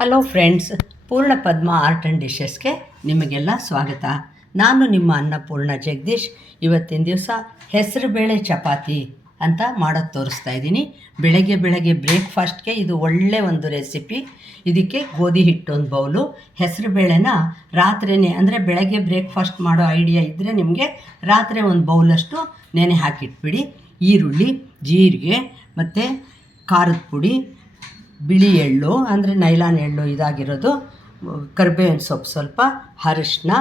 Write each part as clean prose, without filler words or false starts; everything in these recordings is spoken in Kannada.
ಹಲೋ ಫ್ರೆಂಡ್ಸ್, ಪೂರ್ಣ ಪದ್ಮ ಆರ್ಟ್ ಆ್ಯಂಡ್ ಡಿಶಸ್ಗೆ ನಿಮಗೆಲ್ಲ ಸ್ವಾಗತ. ನಾನು ನಿಮ್ಮ ಅನ್ನಪೂರ್ಣ ಜಗದೀಶ್. ಇವತ್ತಿನ ದಿವಸ ಹೆಸರುಬೇಳೆ ಚಪಾತಿ ಅಂತ ಮಾಡೋದು ತೋರಿಸ್ತಾ ಇದ್ದೀನಿ. ಬೆಳಗ್ಗೆ ಬ್ರೇಕ್ಫಾಸ್ಟ್ಗೆ ಇದು ಒಳ್ಳೆ ಒಂದು ರೆಸಿಪಿ. ಇದಕ್ಕೆ ಗೋಧಿ ಹಿಟ್ಟು ಒಂದು ಬೌಲು, ಹೆಸರುಬೇಳೆನ ರಾತ್ರಿನೇ ಅಂದರೆ ಬೆಳಗ್ಗೆ ಬ್ರೇಕ್ಫಾಸ್ಟ್ ಮಾಡೋ ಐಡಿಯಾ ಇದ್ದರೆ ನಿಮಗೆ ರಾತ್ರಿ ಒಂದು ಬೌಲಷ್ಟು ನೆನೆ ಹಾಕಿಟ್ಬಿಡಿ. ಈರುಳ್ಳಿ, ಜೀರಿಗೆ ಮತ್ತು ಖಾರದ ಪುಡಿ, ಬಿಳಿ ಎಳ್ಳು ಅಂದರೆ ನೈಲಾನ್ ಎಳ್ಳು ಇದಾಗಿರೋದು, ಕರಿಬೇವಿನ ಸೊಪ್ಪು ಸ್ವಲ್ಪ, ಅರಿಶಿನ,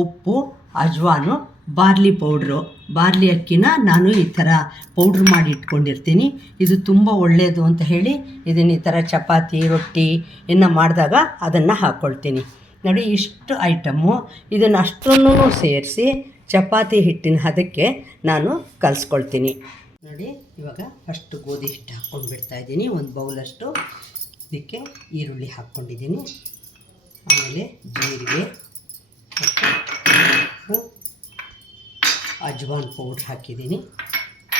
ಉಪ್ಪು, ಅಜ್ವಾನು, ಬಾರ್ಲಿ ಪೌಡ್ರು. ಬಾರ್ಲಿ ಅಕ್ಕಿನ ನಾನು ಈ ಥರ ಪೌಡ್ರ್ ಮಾಡಿ ಇಟ್ಕೊಂಡಿರ್ತೀನಿ. ಇದು ತುಂಬ ಒಳ್ಳೆಯದು ಅಂತ ಹೇಳಿ ಇದನ್ನು ಈ ಥರ ಚಪಾತಿ, ರೊಟ್ಟಿ ಇನ್ನು ಮಾಡಿದಾಗ ಅದನ್ನು ಹಾಕ್ಕೊಳ್ತೀನಿ. ನೋಡಿ, ಇಷ್ಟು ಐಟಮ್ಮು ಇದನ್ನು ಅಷ್ಟನ್ನೂ ಸೇರಿಸಿ ಚಪಾತಿ ಹಿಟ್ಟಿನ ಹದಕ್ಕೆ ನಾನು ಕಲಿಸ್ಕೊಳ್ತೀನಿ. ನೋಡಿ, ಇವಾಗ ಫಸ್ಟು ಗೋಧಿ ಹಿಟ್ಟು ಹಾಕ್ಕೊಂಡು ಬಿಡ್ತಾಯಿದ್ದೀನಿ, ಒಂದು ಬೌಲಷ್ಟು. ಇದಕ್ಕೆ ಈರುಳ್ಳಿ ಹಾಕ್ಕೊಂಡಿದ್ದೀನಿ, ಆಮೇಲೆ ಜೀರಿಗೆ ಮತ್ತು ಅಜ್ವಾನ್ ಪೌಡ್ರ್ ಹಾಕಿದ್ದೀನಿ,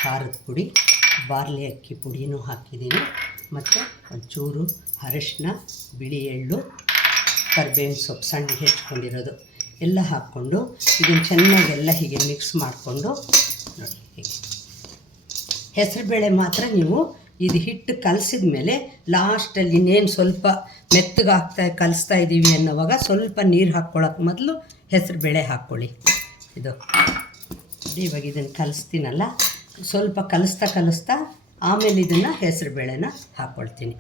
ಖಾರದ ಪುಡಿ, ಬಾರ್ಲಿ ಅಕ್ಕಿ ಪುಡಿನೂ ಹಾಕಿದ್ದೀನಿ, ಮತ್ತು ಒಂಚೂರು ಅರಿಶಿನ, ಬಿಳಿ ಎಳ್ಳು, ಕರಿಬೇವಿನ ಸೊಪ್ಪು ಸಣ್ಣ ಹೆಚ್ಕೊಂಡಿರೋದು ಎಲ್ಲ ಹಾಕ್ಕೊಂಡು ಇದನ್ನು ಚೆನ್ನಾಗೆಲ್ಲ ಹೀಗೆ ಮಿಕ್ಸ್ ಮಾಡಿಕೊಂಡು ನೋಡಿ. ಹೀಗೆ ಹೆಸರುಬೇಳೆ ಮಾತ್ರ ನೀವು ಇದು ಹಿಟ್ಟು ಕಲಸಿದ ಮೇಲೆ ಲಾಸ್ಟಲ್ಲಿ ಇನ್ನೇನು ಸ್ವಲ್ಪ ಮೆತ್ತಗಾಗ್ತಾ ಕಲಿಸ್ತಾ ಇದ್ದೀವಿ ಅನ್ನೋವಾಗ ಸ್ವಲ್ಪ ನೀರು ಹಾಕ್ಕೊಳ್ಳೋಕೆ ಮೊದಲು ಹೆಸರುಬೇಳೆ ಹಾಕ್ಕೊಳ್ಳಿ. ಇದು ಇವಾಗ ಇದನ್ನು ಕಲಿಸ್ತೀನಲ್ಲ, ಸ್ವಲ್ಪ ಕಲಿಸ್ತಾ ಆಮೇಲೆ ಇದನ್ನು ಹೆಸರುಬೇಳೆನ ಹಾಕ್ಕೊಳ್ತೀನಿ.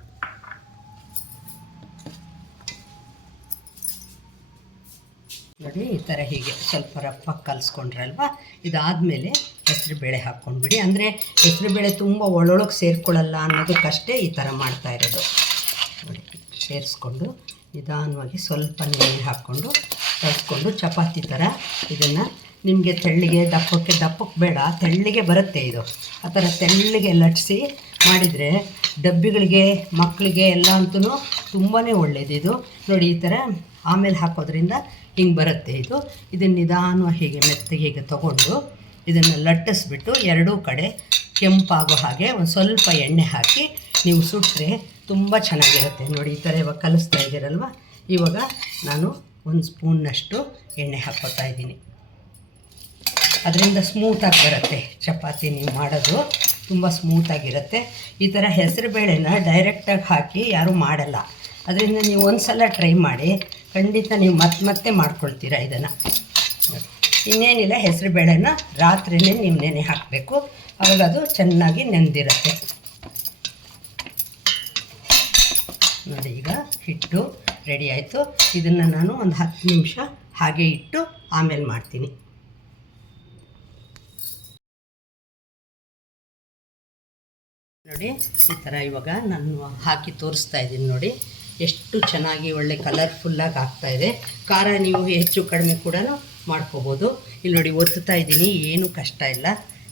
ನೋಡಿ, ಈ ಥರ ಹೀಗೆ ಸ್ವಲ್ಪ ರಫಾಗಿ ಕಲಿಸ್ಕೊಂಡ್ರಲ್ವ, ಇದಾದಮೇಲೆ ಹೆಸರುಬೇಳೆ ಹಾಕ್ಕೊಂಡ್ಬಿಡಿ. ಅಂದರೆ ಹೆಸರುಬೇಳೆ ತುಂಬ ಒಳೊಳಗೆ ಸೇರ್ಕೊಳ್ಳಲ್ಲ ಅನ್ನೋದಕ್ಕಷ್ಟೇ ಈ ಥರ ಮಾಡ್ತಾ ಇರೋದು. ನೋಡಿ, ಸೇರಿಸ್ಕೊಂಡು ನಿಧಾನವಾಗಿ ಸ್ವಲ್ಪ ನೀರು ಹಾಕ್ಕೊಂಡು ಕಲಿಸ್ಕೊಂಡು ಚಪಾತಿ ಥರ ಇದನ್ನು ನಿಮಗೆ ತೆಳ್ಳಗೆ ದಪ್ಪಕ್ಕೆ ಬೇಡ, ತೆಳ್ಳಗೆ ಬರುತ್ತೆ ಇದು. ಆ ಥರ ತೆಳ್ಳಗೆ ಲಟ್ಟಿಸಿ ಮಾಡಿದರೆ ಡಬ್ಬಿಗಳಿಗೆ, ಮಕ್ಕಳಿಗೆ ಎಲ್ಲ ಅಂತೂ ತುಂಬಾ ಒಳ್ಳೆಯದು ಇದು. ನೋಡಿ, ಈ ಥರ ಆಮೇಲೆ ಹಾಕೋದ್ರಿಂದ ಹಿಂಗೆ ಬರುತ್ತೆ ಇದು. ಇದನ್ನು ನಿಧಾನವಾಗಿ ಹೀಗೆ ಮೆತ್ತಗೆ ಹೀಗೆ ತೊಗೊಂಡು ಇದನ್ನು ಲಟ್ಟಿಸ್ಬಿಟ್ಟು ಎರಡೂ ಕಡೆ ಕೆಂಪಾಗೋ ಹಾಗೆ ಒಂದು ಸ್ವಲ್ಪ ಎಣ್ಣೆ ಹಾಕಿ ನೀವು ಸುಟ್ಟರೆ ತುಂಬ ಚೆನ್ನಾಗಿರುತ್ತೆ. ನೋಡಿ, ಈ ಥರ ಇವಾಗ ಕಲಿಸ್ತಾ ಇದ್ದೀರಲ್ವ, ಇವಾಗ ನಾನು ಒಂದು ಸ್ಪೂನ್ನಷ್ಟು ಎಣ್ಣೆ ಹಾಕ್ಕೊತಾ ಇದ್ದೀನಿ. ಅದರಿಂದ ಸ್ಮೂತಾಗಿ ಬರುತ್ತೆ ಚಪಾತಿ, ನೀವು ಮಾಡೋದು ತುಂಬ ಸ್ಮೂತಾಗಿರುತ್ತೆ. ಈ ಥರ ಹೆಸರುಬೇಳೆನ ಡೈರೆಕ್ಟಾಗಿ ಹಾಕಿ ಯಾರೂ ಮಾಡಲ್ಲ. ಅದರಿಂದ ನೀವು ಒಂದು ಸಲ ಟ್ರೈ ಮಾಡಿ, ಖಂಡಿತ ನೀವು ಮತ್ತೆ ಮಾಡ್ಕೊಳ್ತೀರಾ ಇದನ್ನು. ಇನ್ನೇನಿಲ್ಲ, ಹೆಸರುಬೇಳೆನ ರಾತ್ರಿಯೇ ನೀವು ನೆನೆ ಹಾಕಬೇಕು, ಆವಾಗ ಅದು ಚೆನ್ನಾಗಿ ನೆಂದಿರುತ್ತೆ. ನೋಡಿ, ಈಗ ಹಿಟ್ಟು ರೆಡಿ ಆಯಿತು. ಇದನ್ನು ನಾನು ಒಂದು 10 ನಿಮಿಷ ಹಾಗೆ ಇಟ್ಟು ಆಮೇಲೆ ಮಾಡ್ತೀನಿ. ನೋಡಿ, ಈ ಥರ ಇವಾಗ ನಾನು ಹಾಕಿ ತೋರಿಸ್ತಾ ಇದ್ದೀನಿ. ನೋಡಿ, ಎಷ್ಟು ಚೆನ್ನಾಗಿ ಒಳ್ಳೆ ಕಲರ್ಫುಲ್ಲಾಗಿ ಆಗ್ತಾಯಿದೆ. ಖಾರ ನೀವು ಹೆಚ್ಚು ಕಡಿಮೆ ಕೂಡ ಮಾಡ್ಕೋಬೋದು. ಇಲ್ಲಿ ನೋಡಿ, ಒತ್ತುತ್ತಾ ಇದ್ದೀನಿ, ಏನೂ ಕಷ್ಟ ಇಲ್ಲ.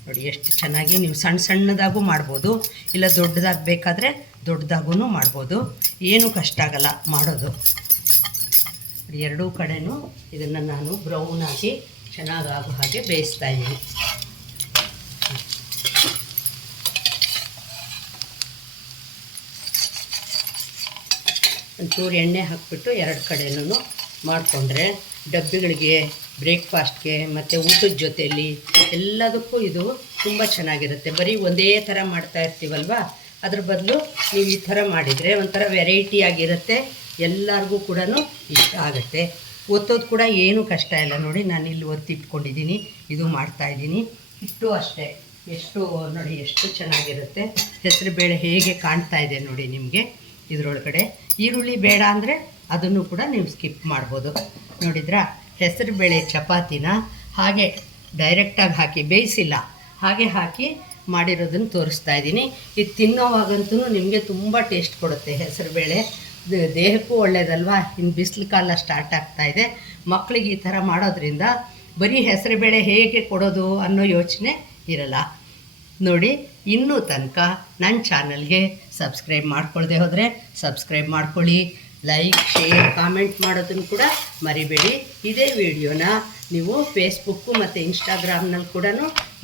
ನೋಡಿ, ಎಷ್ಟು ಚೆನ್ನಾಗಿ ನೀವು ಸಣ್ಣದಾಗೂ ಮಾಡ್ಬೋದು, ಇಲ್ಲ ದೊಡ್ಡದಾಗಿ ಬೇಕಾದರೆ ದೊಡ್ಡದಾಗೂ ಮಾಡ್ಬೋದು, ಏನೂ ಕಷ್ಟ ಆಗಲ್ಲ ಮಾಡೋದು. ಎರಡೂ ಕಡೆಯೂ ಇದನ್ನು ನಾನು ಬ್ರೌನಾಗಿ ಚೆನ್ನಾಗಾಗೋ ಹಾಗೆ ಬೇಯಿಸ್ತಾ ಇದ್ದೀನಿ. ಒಂಚೂರು ಎಣ್ಣೆ ಹಾಕಿಬಿಟ್ಟು ಎರಡು ಕಡೆಯೂ ಮಾಡಿಕೊಂಡ್ರೆ ಡಬ್ಬಿಗಳಿಗೆ, ಬ್ರೇಕ್ಫಾಸ್ಟ್ಗೆ ಮತ್ತು ಊಟದ ಜೊತೆಯಲ್ಲಿ ಎಲ್ಲದಕ್ಕೂ ಇದು ತುಂಬ ಚೆನ್ನಾಗಿರುತ್ತೆ. ಬರೀ ಒಂದೇ ಥರ ಮಾಡ್ತಾ ಇರ್ತೀವಲ್ವ, ಅದ್ರ ಬದಲು ನೀವು ಈ ಥರ ಮಾಡಿದರೆ ಒಂಥರ ವೆರೈಟಿಯಾಗಿರುತ್ತೆ, ಎಲ್ಲರಿಗೂ ಕೂಡ ಇಷ್ಟ ಆಗುತ್ತೆ. ಒತ್ತೋದು ಕೂಡ ಏನೂ ಕಷ್ಟ ಇಲ್ಲ. ನೋಡಿ, ನಾನು ಇಲ್ಲಿ ಒತ್ತಿಟ್ಕೊಂಡಿದ್ದೀನಿ, ಇದು ಮಾಡ್ತಾಯಿದ್ದೀನಿ. ಹಿಟ್ಟು ಅಷ್ಟೇ, ನೋಡಿ ಎಷ್ಟು ಚೆನ್ನಾಗಿರುತ್ತೆ. ಹೆಸರುಬೇಳೆ ಹೇಗೆ ಕಾಣ್ತಾ ಇದೆ ನೋಡಿ ನಿಮಗೆ. ಇದರೊಳಗಡೆ ಈರುಳ್ಳಿ ಬೇಡ ಅಂದರೆ ಅದನ್ನು ಕೂಡ ನೀವು ಸ್ಕಿಪ್ ಮಾಡ್ಬೋದು. ನೋಡಿದ್ರಾ, ಹೆಸರುಬೇಳೆ ಚಪಾತಿನ ಹಾಗೆ ಡೈರೆಕ್ಟಾಗಿ ಹಾಕಿ ಬೇಯಿಸಿಲ್ಲ, ಹಾಗೆ ಹಾಕಿ ಮಾಡಿರೋದನ್ನು ತೋರಿಸ್ತಾ ಇದ್ದೀನಿ. ಇದು ತಿನ್ನೋವಾಗಂತೂ ನಿಮಗೆ ತುಂಬ ಟೇಸ್ಟ್ ಕೊಡುತ್ತೆ. ಹೆಸರುಬೇಳೆ ದೇಹಕ್ಕೂ ಒಳ್ಳೆಯದಲ್ವಾ. ಇನ್ನು ಬಿಸಿಲು ಕಾಲ ಸ್ಟಾರ್ಟ್ ಆಗ್ತಾಯಿದೆ, ಮಕ್ಕಳಿಗೆ ಈ ಥರ ಮಾಡೋದ್ರಿಂದ ಬರೀ ಹೆಸರುಬೇಳೆ ಹೇಗೆ ಕೊಡೋದು ಅನ್ನೋ ಯೋಚನೆ ಇರಲ್ಲ. ನೋಡಿ, ಇನ್ನೂ ತನಕ ನನ್ನ ಚಾನಲ್ಗೆ ಸಬ್ಸ್ಕ್ರೈಬ್ ಮಾಡ್ಕೊಳ್ಳದೆ ಹೋದರೆ ಸಬ್ಸ್ಕ್ರೈಬ್ ಮಾಡ್ಕೊಳ್ಳಿ. ಲೈಕ್, ಶೇರ್, ಕಾಮೆಂಟ್ ಮಾಡೋದನ್ನು ಕೂಡ ಮರಿಬೇಡಿ. ಇದೇ ವಿಡಿಯೋನ ನೀವು ಫೇಸ್ಬುಕ್ಕು ಮತ್ತು ಇನ್ಸ್ಟಾಗ್ರಾಮ್ನಲ್ಲಿ ಕೂಡ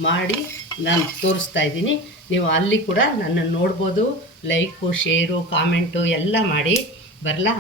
ಮಾಡಿ ನಾನು ತೋರಿಸ್ತಾ ಇದ್ದೀನಿ. ನೀವು ಅಲ್ಲಿ ಕೂಡ ನನ್ನನ್ನು ನೋಡ್ಬೋದು. ಲೈಕು, ಶೇರು, ಕಾಮೆಂಟು ಎಲ್ಲ ಮಾಡಿ ಬರಲಾ.